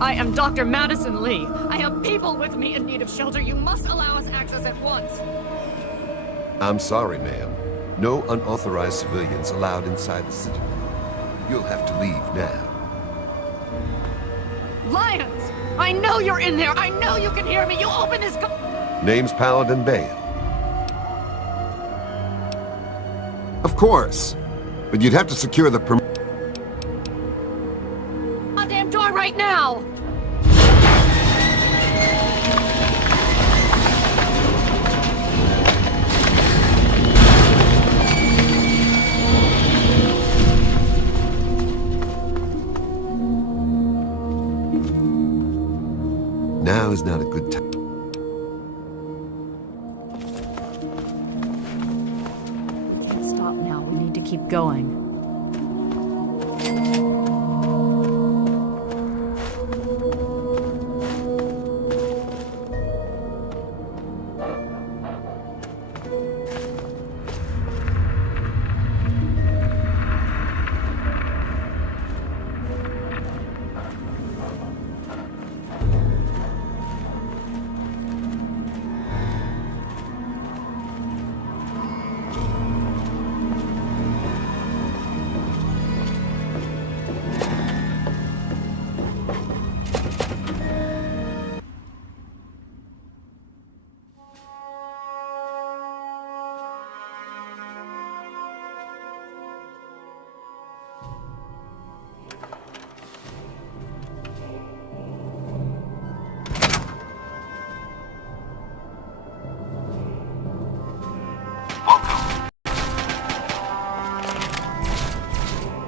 I am Dr. Madison Lee. I have people with me in need of shelter. You must allow us access at once. I'm sorry, ma'am. No unauthorized civilians allowed inside the city. You'll have to leave now. Lions! I know you're in there! I know you can hear me! You open this Name's Paladin Bale. Of course. But you'd have to secure the goddamn door right now! Now is not a good time. Stop now. We need to keep going.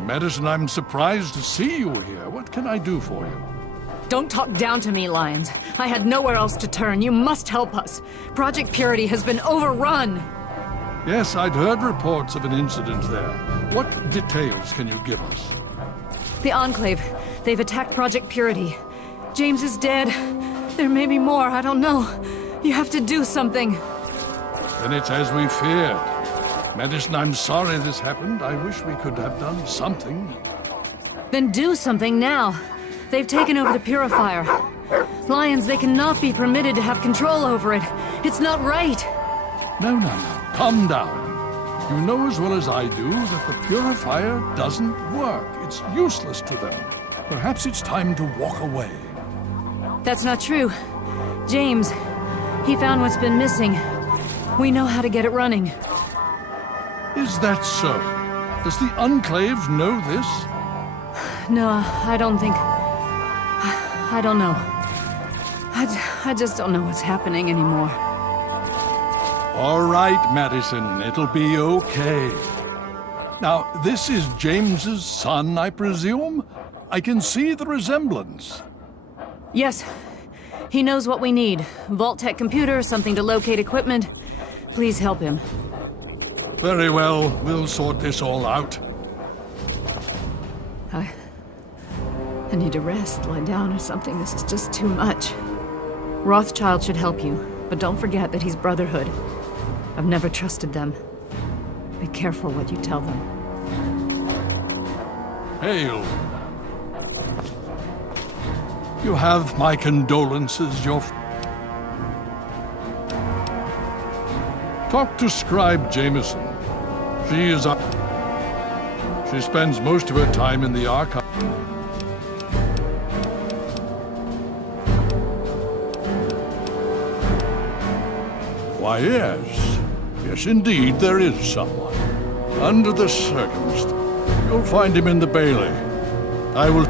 Madison, I'm surprised to see you here. What can I do for you? Don't talk down to me, Lions. I had nowhere else to turn. You must help us. Project Purity has been overrun. Yes, I'd heard reports of an incident there. What details can you give us? The Enclave. They've attacked Project Purity. James is dead. There may be more, I don't know. You have to do something. Then it's as we feared. Madison, I'm sorry this happened. I wish we could have done something. Then do something now. They've taken over the Purifier. Lions, they cannot be permitted to have control over it. It's not right. No. Calm down. You know as well as I do that the Purifier doesn't work. It's useless to them. Perhaps it's time to walk away. That's not true. James, he found what's been missing. We know how to get it running. Is that so? Does the Enclave know this? No, I don't think... I don't know. I just don't know what's happening anymore. All right, Madison, it'll be okay. Now, this is James's son, I presume? I can see the resemblance. Yes. He knows what we need. Vault-Tec computer, something to locate equipment. Please help him. Very well, we'll sort this all out. I need to rest, lie down or something. This is just too much. Rothschild should help you, but don't forget that he's Brotherhood. I've never trusted them. Be careful what you tell them. Hail. You have my condolences, your... Talk to Scribe Jameson. She is She spends most of her time in the archive. Why, yes. Yes, indeed, there is someone. Under the circumstances. You'll find him in the Bailey. I will...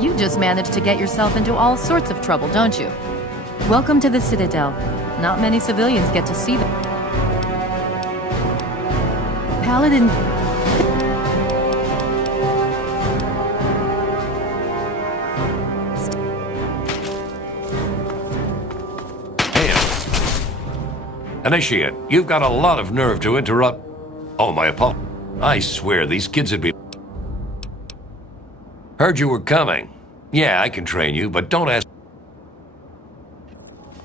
You just managed to get yourself into all sorts of trouble, don't you? Welcome to the Citadel. Not many civilians get to see them. Paladin... Initiate, you've got a lot of nerve to interrupt. Oh, my apologies. I swear these kids would be... Heard you were coming. Yeah, I can train you, but don't ask...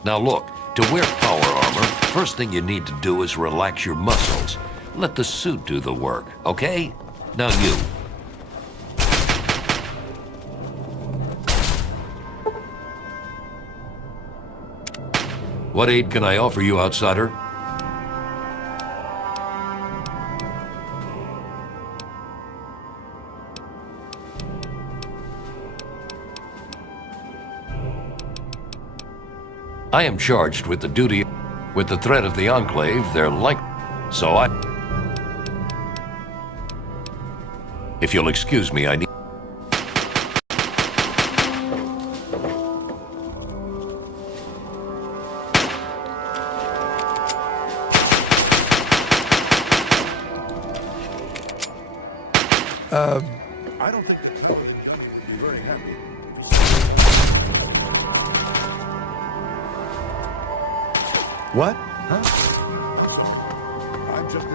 Now look, to wear power armor, First thing you need to do is relax your muscles. Let the suit do the work, okay? Now you. What aid can I offer you, outsider? I am charged with the duty, with the threat of the Enclave. They're like, so if you'll excuse me, I need... I don't think you're very happy. What? Huh? I'm just...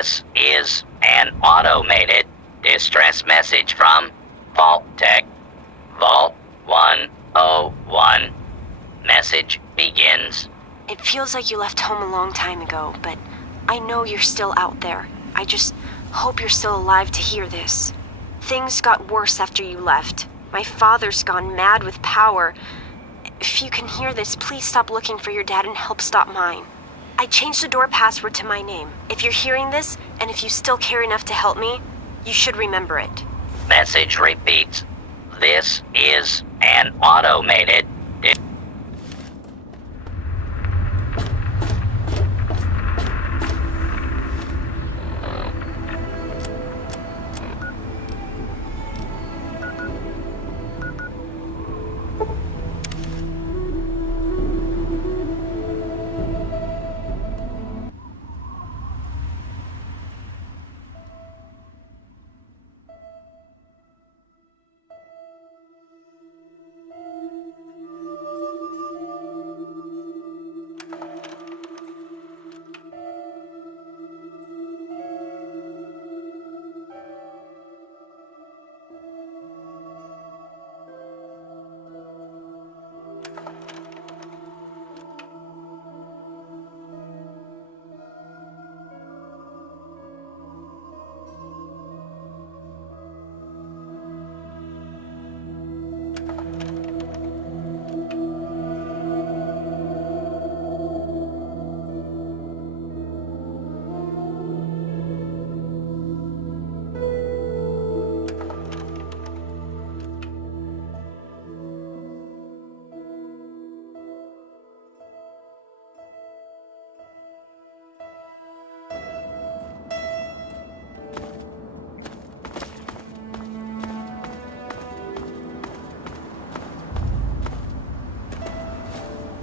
This is an automated distress message from Vault Tech. Vault 101. Message begins. It feels like you left home a long time ago, but I know you're still out there. I just hope you're still alive to hear this. Things got worse after you left. My father's gone mad with power. If you can hear this, please stop looking for your dad and help stop mine. I changed the door password to my name. If you're hearing this, and if you still care enough to help me, you should remember it. Message repeats. This is an automated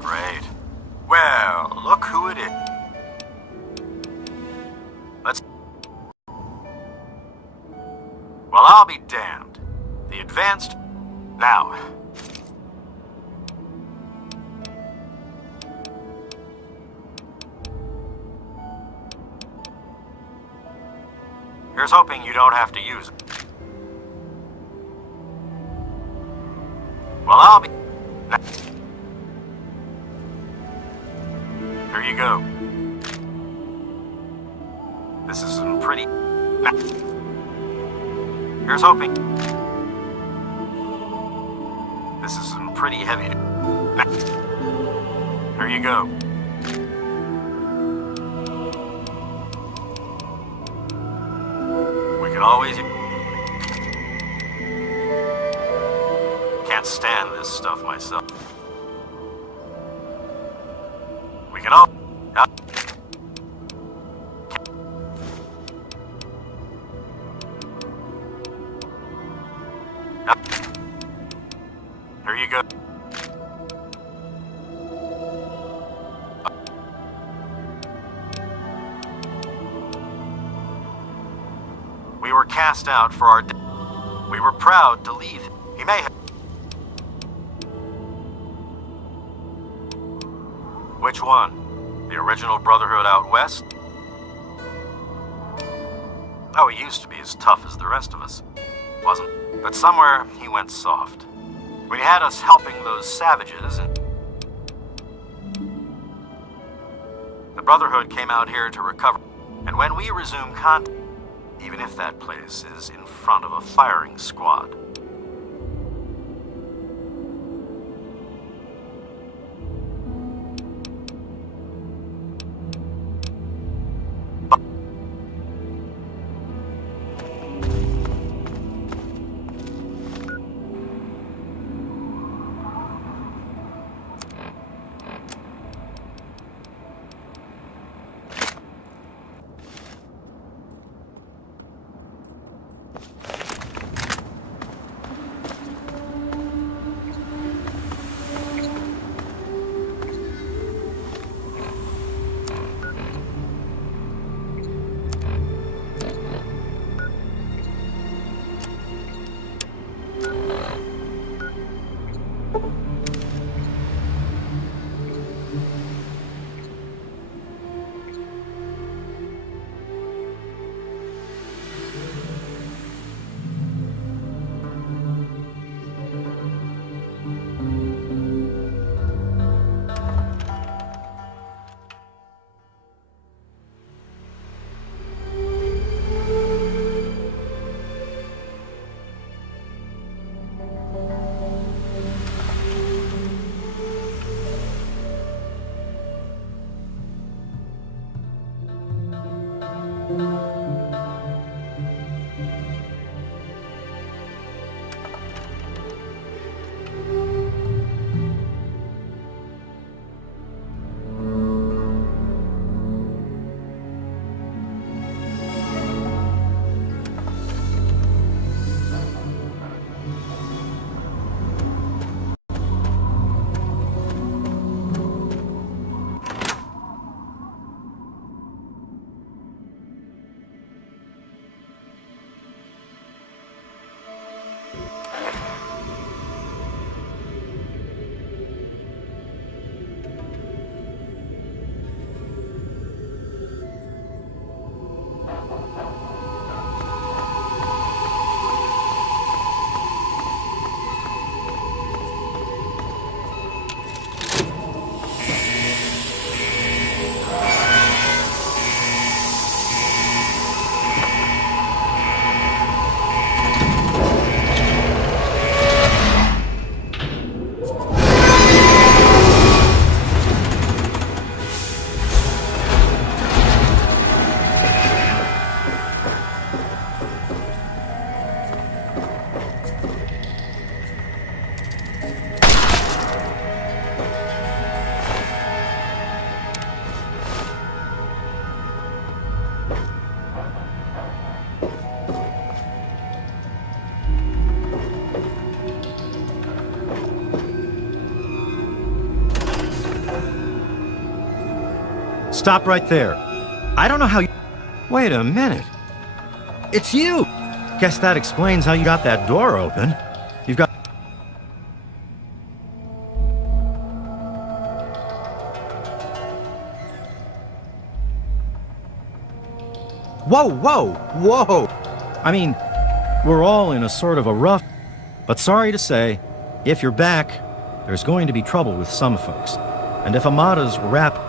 Great. Well, look who it is. Let's... Well, I'll be damned. The advanced... Now. Here's hoping you don't have to use it. Well, I'll be... Now. Here you go. This is some pretty... Here's hoping. This is some pretty heavy... Here you go. We can always... Can't stand this stuff myself. We can all... Here you go. We were cast out for our... We were proud to leave him. He may have... Which one? The original Brotherhood out west? Oh, he used to be as tough as the rest of us. Wasn't. But somewhere he went soft. When he had us helping those savages and... The Brotherhood came out here to recover. And when we resume contact, even if that place is in front of a firing squad, Stop right there. I don't know how you... Wait a minute. It's you! Guess that explains how you got that door open. You've got... Whoa, whoa, whoa! I mean, we're all in a sort of a rough... But sorry to say, if you're back, there's going to be trouble with some folks. And if Amada's rap...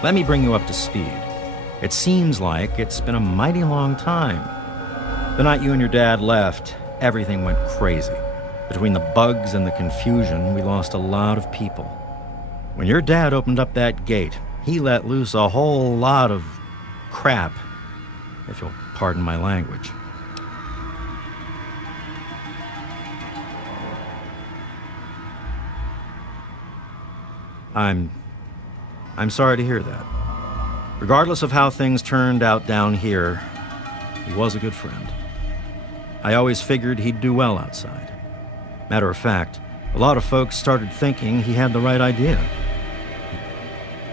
Let me bring you up to speed. It seems like it's been a mighty long time. The night you and your dad left, everything went crazy. Between the bugs and the confusion, we lost a lot of people. When your dad opened up that gate, he let loose a whole lot of crap, if you'll pardon my language. I'm sorry to hear that. Regardless of how things turned out down here, he was a good friend. I always figured he'd do well outside. Matter of fact, a lot of folks started thinking he had the right idea.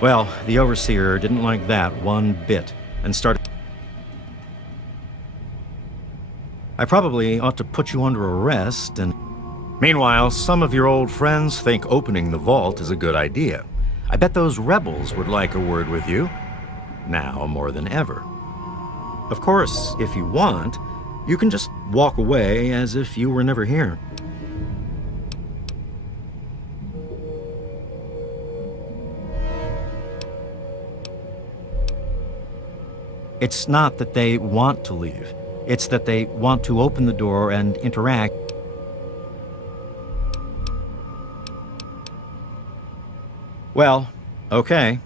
Well, the Overseer didn't like that one bit and started... I probably ought to put you under arrest and... Meanwhile, some of your old friends think opening the vault is a good idea. I bet those rebels would like a word with you, now more than ever. Of course, if you want, you can just walk away as if you were never here. It's not that they want to leave. It's that they want to open the door and interact. Well, okay.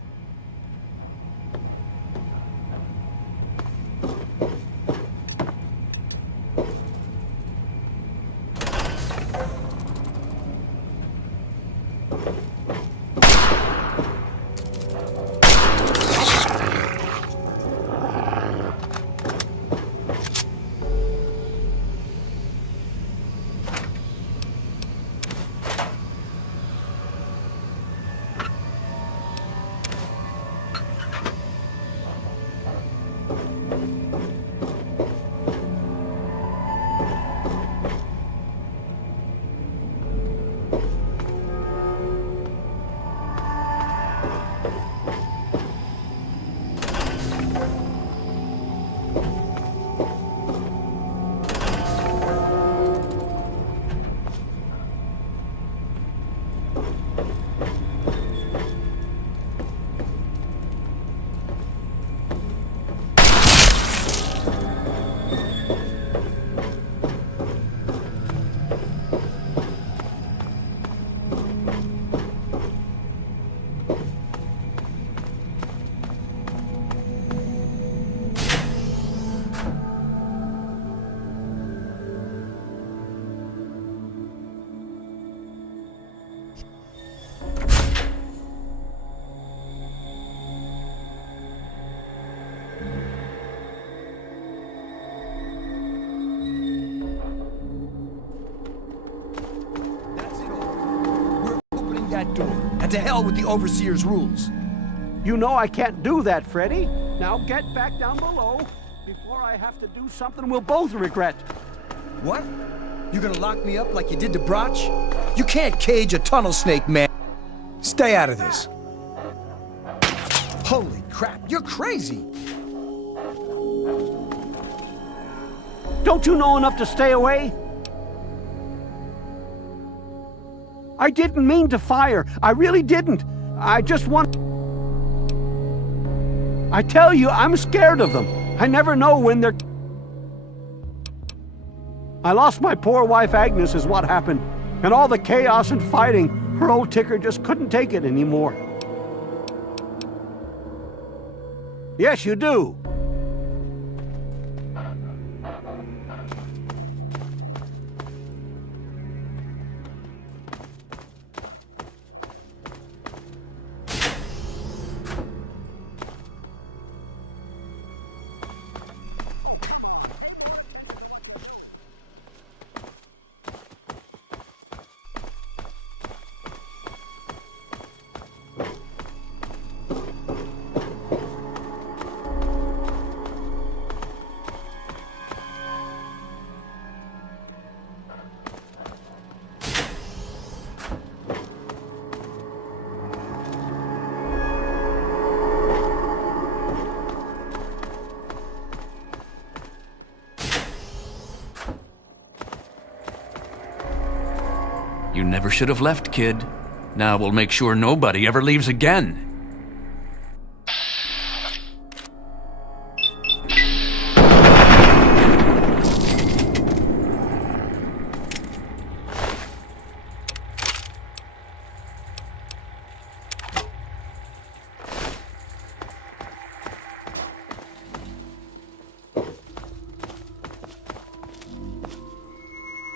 back to him. And to hell with the Overseer's rules. You know I can't do that, Freddy. Now get back down below before I have to do something we'll both regret. What? You gonna lock me up like you did to Broch? You can't cage a tunnel snake, man. Stay out of this. Holy crap, you're crazy! Don't you know enough to stay away? I didn't mean to fire. I really didn't. I just want... I tell you, I'm scared of them. I never know when they're... I lost my poor wife Agnes is what happened. And all the chaos and fighting, her old ticker just couldn't take it anymore. Yes, you do. You never should have left, kid. Now we'll make sure nobody ever leaves again.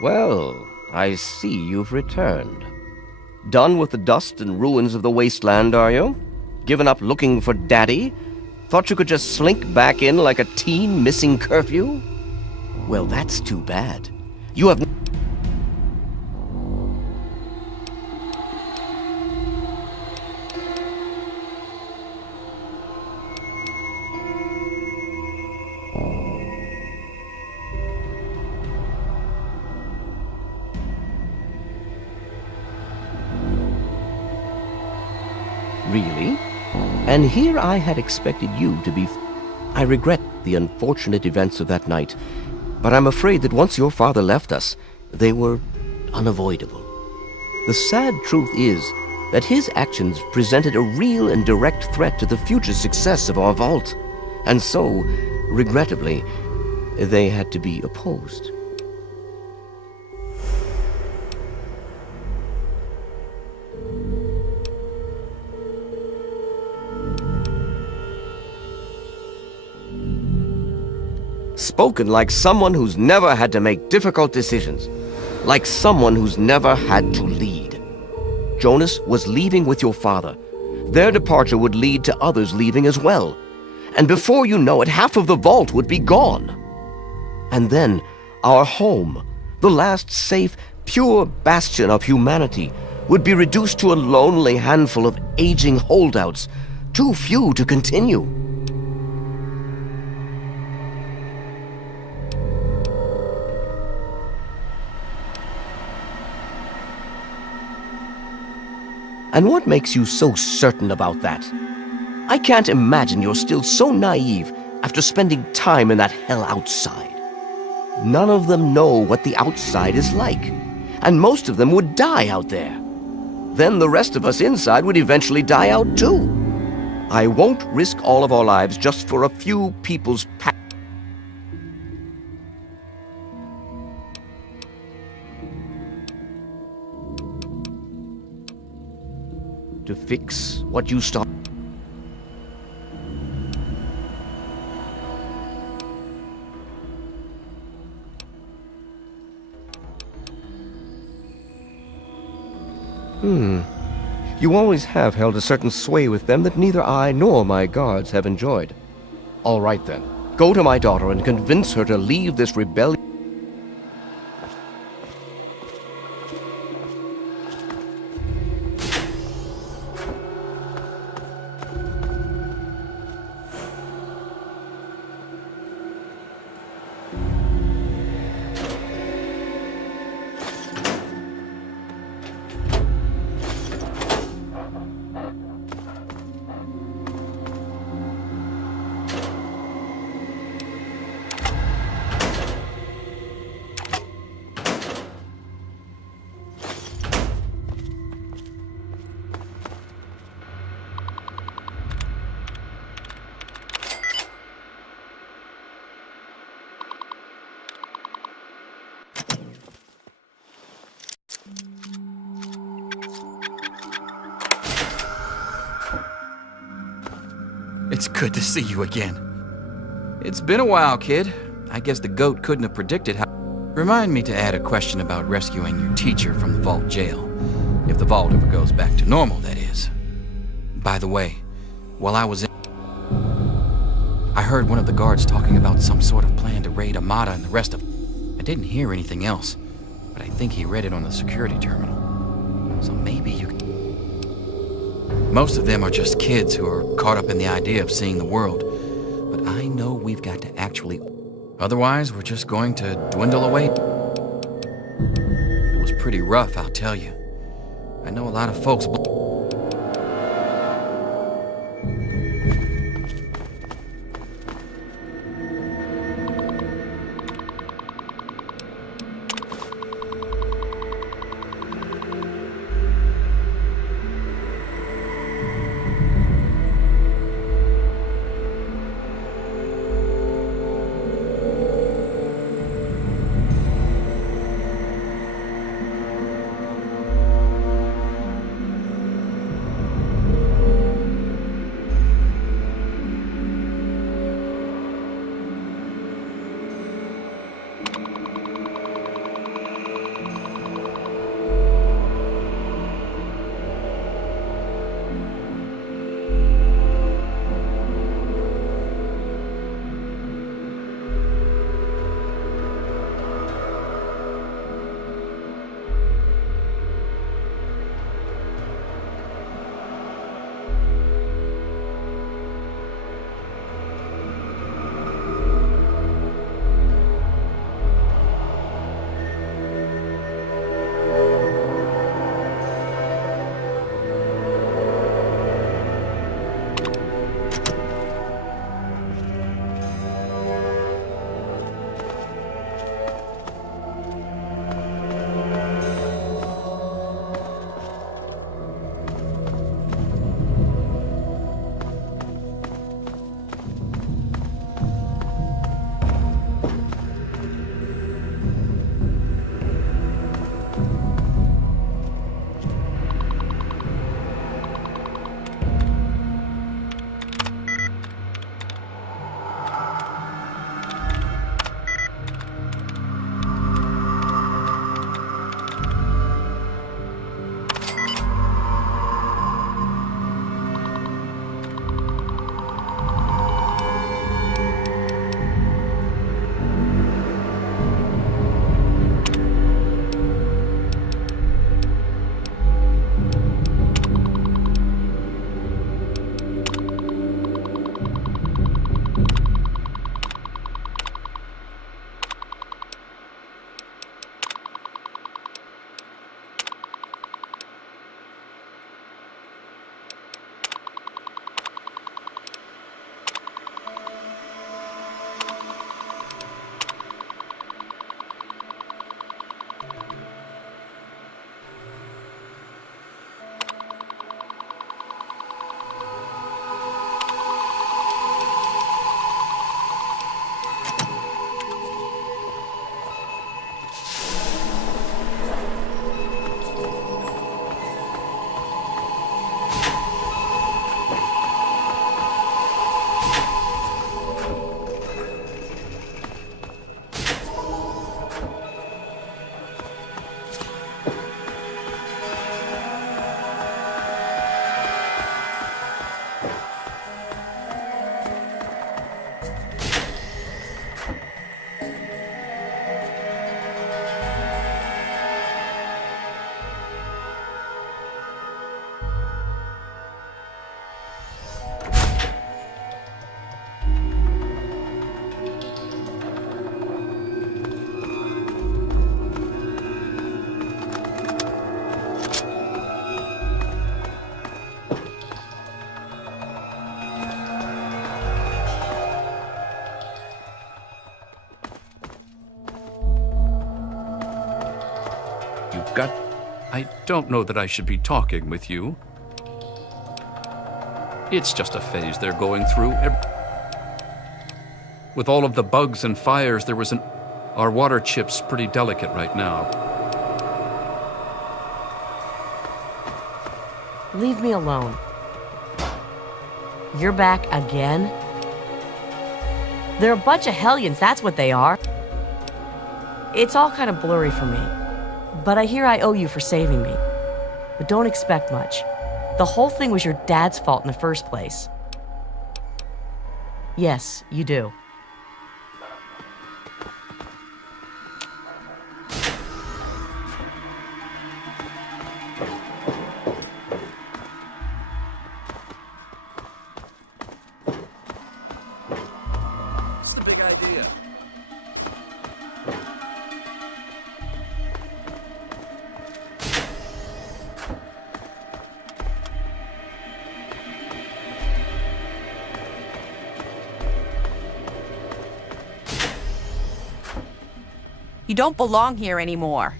Well, I see you've returned. Done with the dust and ruins of the wasteland, are you? Given up looking for Daddy? Thought you could just slink back in like a teen missing curfew? Well, that's too bad. You have... Really? And here I had expected you to be... I regret the unfortunate events of that night, but I'm afraid that once your father left us, they were unavoidable. The sad truth is that his actions presented a real and direct threat to the future success of our vault, and so, regrettably, they had to be opposed. Spoken like someone who's never had to make difficult decisions. Like someone who's never had to lead. Jonas was leaving with your father. Their departure would lead to others leaving as well. And before you know it, half of the vault would be gone. And then, our home, the last safe, pure bastion of humanity, would be reduced to a lonely handful of aging holdouts, too few to continue. And what makes you so certain about that? I can't imagine you're still so naive after spending time in that hell outside. None of them know what the outside is like, and most of them would die out there. Then the rest of us inside would eventually die out too. I won't risk all of our lives just for a few people's to fix what you start. You always have held a certain sway with them that neither I nor my guards have enjoyed. All right then, go to my daughter and convince her to leave this rebellion. It's good to see you again. It's been a while, kid. I guess the goat couldn't have predicted how... Remind me to add a question about rescuing your teacher from the vault jail. If the vault ever goes back to normal, that is. By the way, while I was in... I heard one of the guards talking about some sort of plan to raid Amata and the rest of... I didn't hear anything else, but I think he read it on the security terminal. So maybe you... Most of them are just kids who are caught up in the idea of seeing the world. But I know we've got to actually... Otherwise, we're just going to dwindle away. It was pretty rough, I'll tell you. I know a lot of folks... I don't know that I should be talking with you. It's just a phase they're going through. With all of the bugs and fires, our water chip's pretty delicate right now. Leave me alone. You're back again? They're a bunch of hellions, that's what they are. It's all kind of blurry for me. But I hear I owe you for saving me. But don't expect much. The whole thing was your dad's fault in the first place. Yes, you do. What's the big idea? You don't belong here anymore.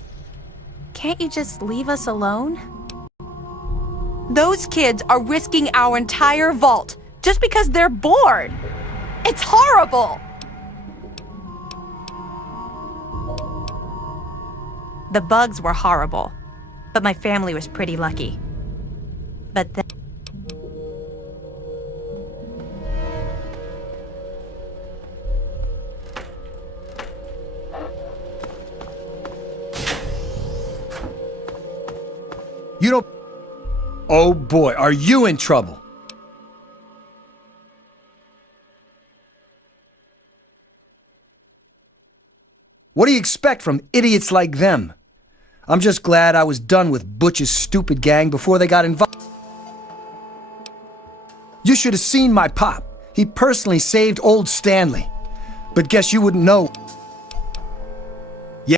Can't you just leave us alone? Those kids are risking our entire vault just because they're bored. It's horrible! The bugs were horrible, but my family was pretty lucky. But then... You don't... Oh boy, are you in trouble? What do you expect from idiots like them? I'm just glad I was done with Butch's stupid gang before they got involved. You should have seen my pop. He personally saved old Stanley. But guess you wouldn't know. Yeah.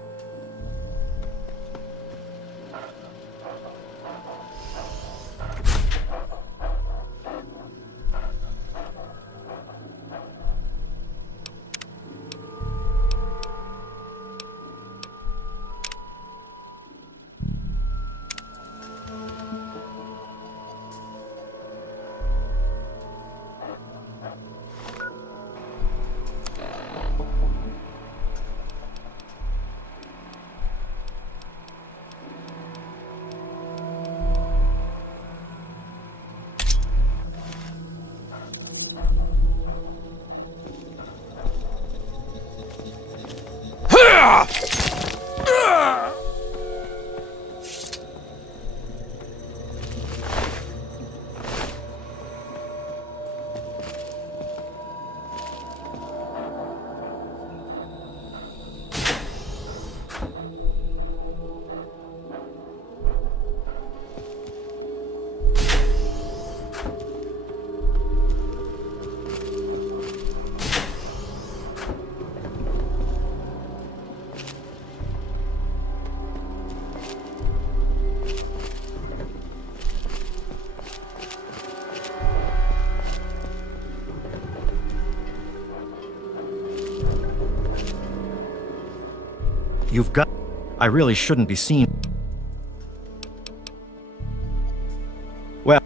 You've got... I really shouldn't be seen. Well...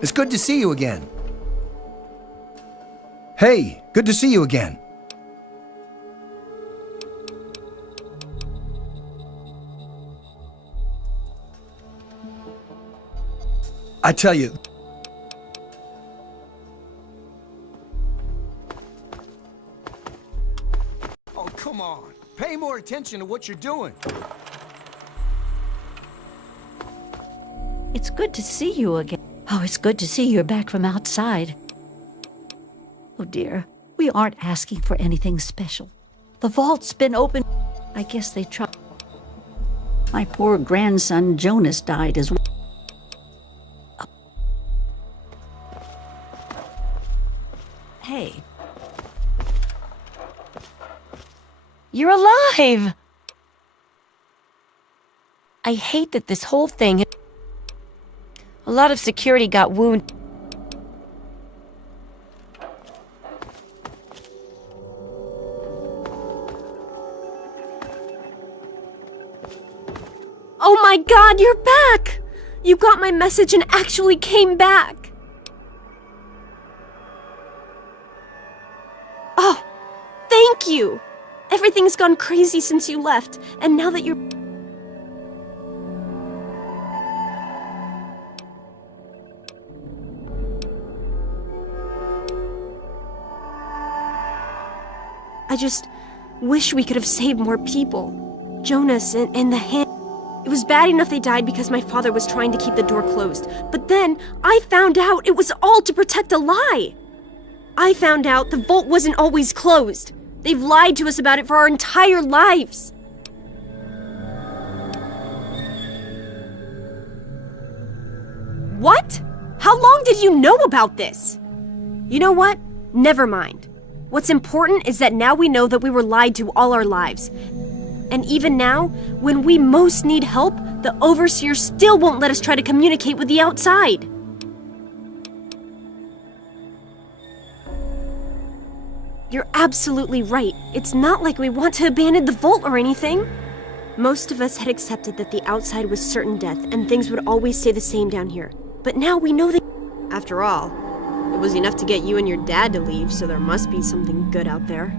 It's good to see you again. Hey, good to see you again. I tell you... Oh, come on. Pay more attention to what you're doing. It's good to see you again. Oh, it's good to see you're back from outside. Oh dear, we aren't asking for anything special. The vault's been open. I guess they tried. My poor grandson Jonas died as well. Hey. You're alive! I hate that this whole thing... A lot of security got wounded. Oh my god, you're back! You got my message and actually came back! Oh, thank you! Everything's gone crazy since you left, and now that you're... I just wish we could have saved more people. Jonas and the hand... It was bad enough they died because my father was trying to keep the door closed. But then, I found out it was all to protect a lie! I found out the vault wasn't always closed. They've lied to us about it for our entire lives. What? How long did you know about this? You know what? Never mind. What's important is that now we know that we were lied to all our lives. And even now, when we most need help, the Overseer still won't let us try to communicate with the outside. You're absolutely right. It's not like we want to abandon the vault or anything. Most of us had accepted that the outside was certain death and things would always stay the same down here. But now we know that... After all, it was enough to get you and your dad to leave, so there must be something good out there.